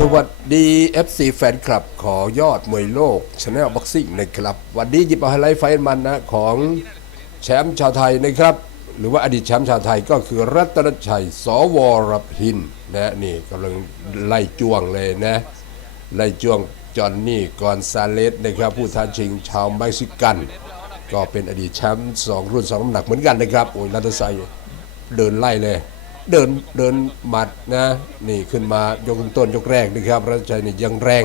สวัสดี FC แฟนคลับขอยอดมวยโลกชาแนลบ็อกซิ่งนะครับ วันนี้หยิบเอาไฮไลท์ไฟท์มันนะของแชมป์ชาวไทยนะครับ หรือว่าอดีตแชมป์ชาวไทยก็คือรัตนชัย สวรพินนะนี่กำลังไล่จ้วงเลยนะ ไล่จ้วงจอห์นนี่กอนซาเลสนะครับ ผู้ท้าชิงชาวเม็กซิกัน ก็เป็นอดีตแชมป์สองรุ่นสองน้ำหนักเหมือนกันนะครับโอ้ยรัตนชัยเดินไล่เลย เดินเดินหมัดนะนี่ขึ้นมายกต้นยกแรกนะครับรัชชัยนี่ยังแรง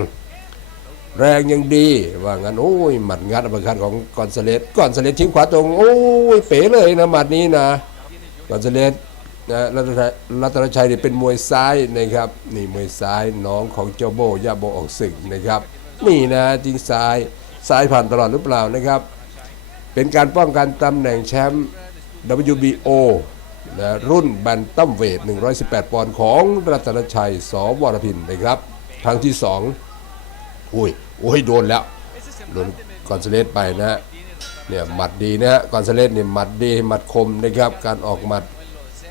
แรงยังดีว่างั้นโอ้ยหมัดงัดอัปคัตของกอนซาเลสกอนซาเลสทิ้งขวาตรงโอ้ยเป๋เลยนะหมัดนี้นะกอนซาเลสนะรัตนชัยรัตนชัยนี่เป็นมวยซ้ายนะครับนี่มวยซ้ายน้องของเจ้าโบย่าโบออกศึกนะครับนี่นะจริงซ้ายซ้ายผ่านตลอดหรือเปล่านะครับ เป็นการป้องกันตำแหน่งแชมป์ WBO นะรุ่นแบนตัมเวท 118 ปอนด์ของรัตนชัย สวรพินนะครับ ครั้งที่ 2 อุ้ยโอ้ยโดนแล้ว โดนกอนซาเลสไปนะ เนี่ยหมัดดีนะฮะกอนซาเลสเนี่ยหมัดดีหมัดคมนะครับ การออกหมัด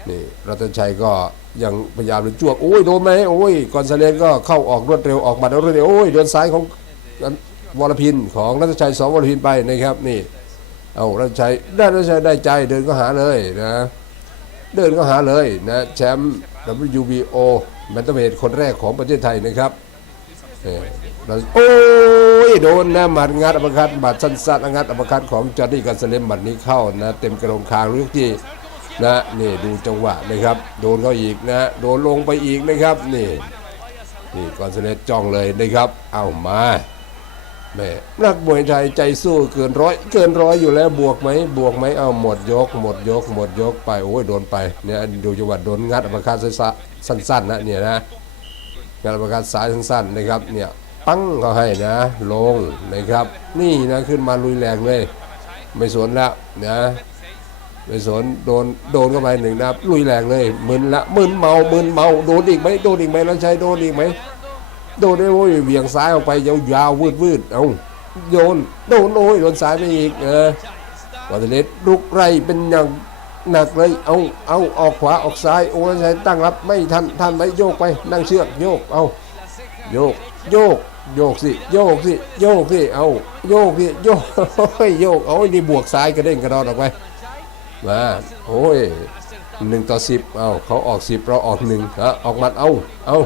นี่รัตนชัยก็ยังพยายามจะจ้วงโอ้ยโดนไหมโอ้ยกอนซาเลสก็เข้าออกรวดเร็วออกหมัดรวดเร็วโอ้ยโดนซ้ายของวรพินของรัตนชัยสวรพินไปนะครับนี่เอารัตนชัยได้รัตนชัยได้ใจเดินก็หาเลยนะ เดินก็หาเลยนะแชมป์ WBO แบนตัมเวทคนแรกของประเทศไทยนะครับเออโอ้ยโดนนะหมัดงัดอัปเปอร์คัตหมัดสั้นๆงัดอัปเปอร์คัตของจอร์ดี้กันเซเลมหมัดนี้เข้านะเต็มกระโหลกคางลูกที่นะนี่ดูจังหวะนะครับ โดนเขาอีกนะโดนลงไปอีกนะครับนี่นี่กอนเซเลสจ้องเลยนะครับ เอามา แม่นักมวยไทยใจสู้เกินร้อยเกินร้อยอยู่แล้วบวกไหมบวกไหมเอาหมดยก หมดยก หมดยกไปโอ้ยโดนไปเนี่ยดูจังหวะโดนงัดอัปเปอร์คัตสั้นๆนะเนี่ยนะงานประกาสายสั้นๆนะครับเนี่ยปั้งเขาให้นะ ลงนะครับ นี่นะขึ้นมาลุยแรงเลย ไม่สนแล้วนะไม่สนโดนโดนเข้าไปหนึ่งนะลุยแรงเลยมึนละมึนเมามึนเมาโดนอีกไหมโดนอีกไหมแล้วใช้โดนอีกไหม โดนได้โอ้ยเหวี่ยงซ้ายออกไปยาวๆวืดๆเอาโยนโดนโอ้ยโดนซ้ายไปอีกเออวัตเลสลุกไรเป็นอย่างหนักเลยเอาเอาออกขวาออกซ้ายโอ้ยใช้ตั้งรับไม่ทันทันไปโยกไปนั่งเชือกโยกเอาโยกโยกโยกสิโยกสิโยกสิเอาโยกสิโยกโอ้ยโยกเอาอ้นี่บวกซ้ายกระเด้งกระดอนออกไปมาโอ้ยหนึ่งต่อสิบเอาเขาออกสิบเราออกหนึ่งฮะออกมัดเอาเอา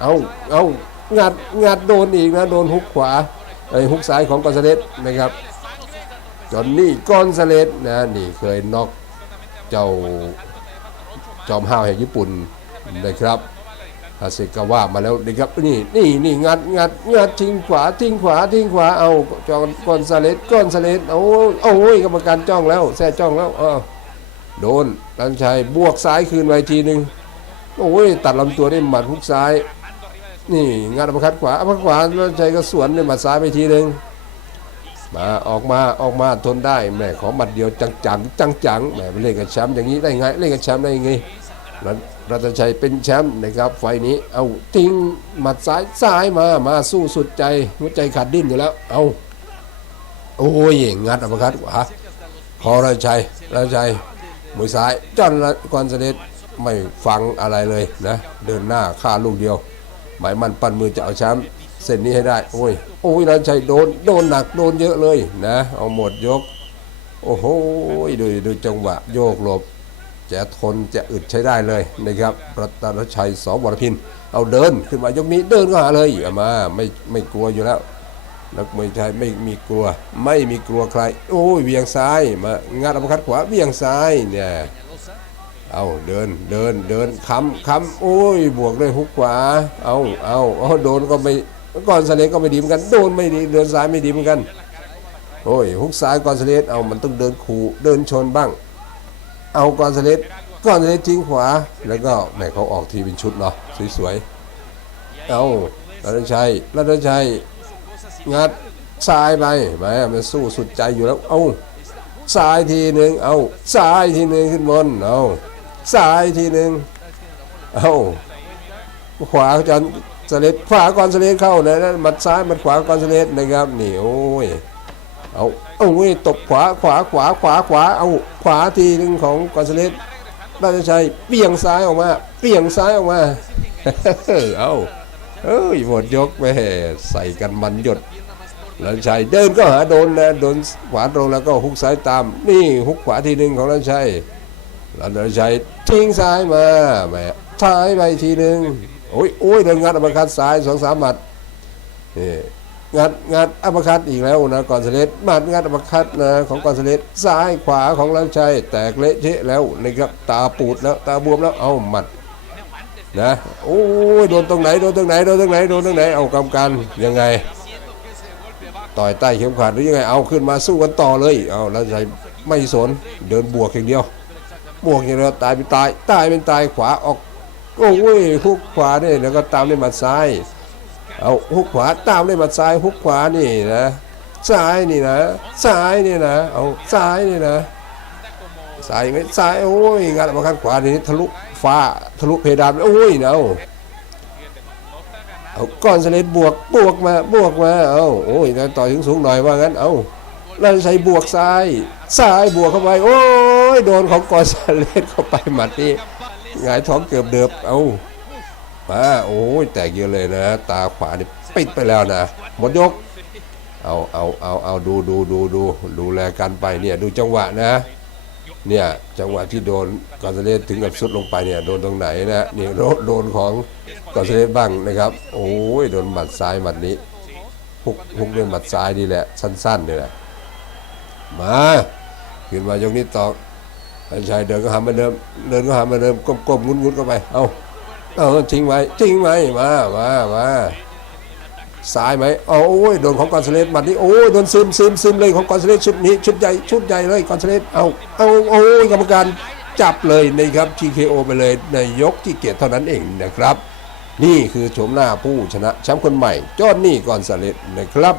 เอาเอา งัดงัดโดนอีกนะโดนฮุกขวาไอ้ฮุกซ้ายของกอนซาเลสนะครับจอนนี่กอนซาเลสนะนี่เคยน็อกเจ้าจอมห้าวแห่งญี่ปุ่นนะครับอาเซกาว่ามาแล้วนะครับนี่นี่นี่งัดงัดงัดทิ้งขวาทิ้งขวาทิ้งขวาเอาจอนกอนซาเลสกอนซาเลสโอ้โอ้ยกรรมการจ้องแล้วแซ่จ้องแล้วเออโดนรันชัยบวกซ้ายคืนไปทีหนึ่งโอ้ยตัดลำตัวได้หมัดฮุกซ้าย นี่งัดอัปคัดขวาอัปคัดขวารันชัยก็สวนด้วยหมัดซ้ายไปทีหนึ่งมาออกมาออกมาทนได้แม่ขอหมัดเดียวจังจังจังจังแม่เล่นกับแชมป์อย่างนี้ได้ไงเล่นกับแชมป์ได้ไงรัตรัตชัยเป็นแชมป์นะครับ ไฟนี้เอาทิ้งหมัดซ้ายซ้ายมามาสู้สุดใจหัวใจขาดดิ้นอยู่แล้ว เอาโอ้ยงัดอัปคัดขวาพอรัตชัยรัตชัยมวยซ้ายจอนกอนเสด็จไม่ฟังอะไรเลยนะ เดินหน้าฆ่าลูกเดียว หมายมันปั้นมือจะเอาแชมป์เส้นนี้ให้ได้ โอ้ย โอ้ยรัตนชัยโดน โดนหนักโดนเยอะเลยนะ เอาหมดยก โอ้โหดูดูจังหวะโยกหลบ จะทนจะอึดใช้ได้เลยนะครับรัตนชัยสวรพิน เอาเดินขึ้นมายกนี้เดินก็หาเลยเอามาไม่ไม่กลัวอยู่แล้วนักมวยไทยไม่มีกลัว ไม่มีกลัวใคร โอ้ยเวียงซ้ายมางัดอัปคัดขวาเวียงซ้ายเนี่ย เอาเดินเดินเดินค้ำค้ำโอ้ยบวกด้วยฮุกขวา เอาเอาเอาโดนก็ไม่ก่อนเสลก็ไม่ดีเหมือนกันโดนไม่ดีเดินซ้ายไม่ดีเหมือนกัน โอ้ยฮุกซ้ายก่อนเสลเอามันต้องเดินขู่เดินชนบ้าง เอาก่อนเสเลสกอนเสเลทิ้งขวาแล้วก็แหมเขาออกทีเป็นชุดเนาะสวยๆเอารัตนชัยรัตนชัยงัดซ้ายไปแหมมันสู้สุดใจอยู่แล้วเอาซ้ายทีหนึ่งเอาซ้ายทีหนึ่งขึ้นบนเอา ซ้ายทีหนึ่งเอาขวาจอนสเลสขวากอนสเลสเข้าเลยนะมัดซ้ายมัดขวากอนสเลสนะครับนี่โอ้ยเอาเอาเว้ยตบขวาขวาขวาขวาขวาเอาขวาทีหนึ่งของกอนซาเลสราชชัยเบี่ยงซ้ายออกมาเบี่ยงซ้ายออกมาเอาเอ้ยหมดยกไปใส่กันมันหยดลันชัยเดินก็หาโดนนะโดนขวาตรงแล้วก็ฮุกซ้ายตาม นี่ฮุกขวาทีหนึ่งของลันชัย ลันชัยทิ้งซ้ายมาแหมซ้ายไปทีหนึ่งโอ้ยโอ้ยโดนงัดอัปคัดซ้ายสองสามหมัดนี่งัดงัดอัปคัดอีกแล้วนะก่อนเสเลตหมัดงัดอัปคัดนะของก่อนเสเลตซ้ายขวาของลันชัยแตกเละเทะแล้วนะครับตาปูดแล้วตาบวมแล้วเอาหมัดนะโอ้ยโดนตรงไหนโดนตรงไหนโดนตรงไหนโดนตรงไหนเอากำกันยังไง ต่อยใต้เข็มขัดหรือยังไงเอาขึ้นมาสู้กันต่อเลยเอาแล้วใจไม่สนเดินบวกอย่างเดียว บวกอย่างเดียวตายเป็นตายตายเป็นตายขวาออกโอ้ยฮุกขวาเนี่ยแล้วก็ตามด้วยหมัดซ้ายเอาฮุกขวาตามด้วยหมัดซ้ายฮุกขวานี่นะซ้ายนี่นะซ้ายนี่นะเอาซ้ายนี่นะสายยังไงสายโอ้ยงานมาข้างขวานี่ทะลุฟ้าทะลุเพดานโอ้ยเนาเอาก้อนสเลดบวกบวกมาบวกมาเอาโอ้ยต่อยสูงสูงหน่อยว่างั้นเอาแล้วใส่บวกซ้ายซ้ายบวกเข้าไปโอ้ ยโดนของกอนสเลดเข้าไปหมัดนี่หงายท้องเกือบเดือบเอามาโอ้ยแตกเยอะเลยนะ ตาขวานี่ปิดไปแล้วนะหมดยก เอาเอาเอาเอาดูดูดูดูดูแลกันไปเนี่ยดูจังหวะนะ เนี่ยจังหวะที่โดนกอนเซเลสถึงกับสุดลงไปเนี่ยโดนตรงไหนนะนี่โดนโดนของกอนเซเลสบ้างนะครับ โอ้ยโดนหมัดซ้ายหมัดนี้ฮุกฮุกด้วยหมัดซ้ายนี่แหละ สั้นๆนี่แหละมาขึ้นมายกนี้ต่อ อันชัยเดินก็หามาเดิมเดินก็หามาเดิมก้มๆงุนๆเข้าไป เอาเอาทิ้งไว้ทิ้งไว้มามามาซ้ายไหมเอาโอ้ยโดนของกอนเซเลสมัดนี้โอ้ยโดนซึมซึมซึมเลยของกอนเซเลสชุดนี้ชุดใหญ่ชุดใหญ่เลยกอนเซเลสเอาเอาโอ้ยกรรมการจับเลยนะครับ TKO ไปเลยในยกที่เกียรติเท่านั้นเองนะครับ นี่คือโฉมหน้าผู้ชนะแชมป์คนใหม่จอห์นนี่กอนซาเลสนะครับ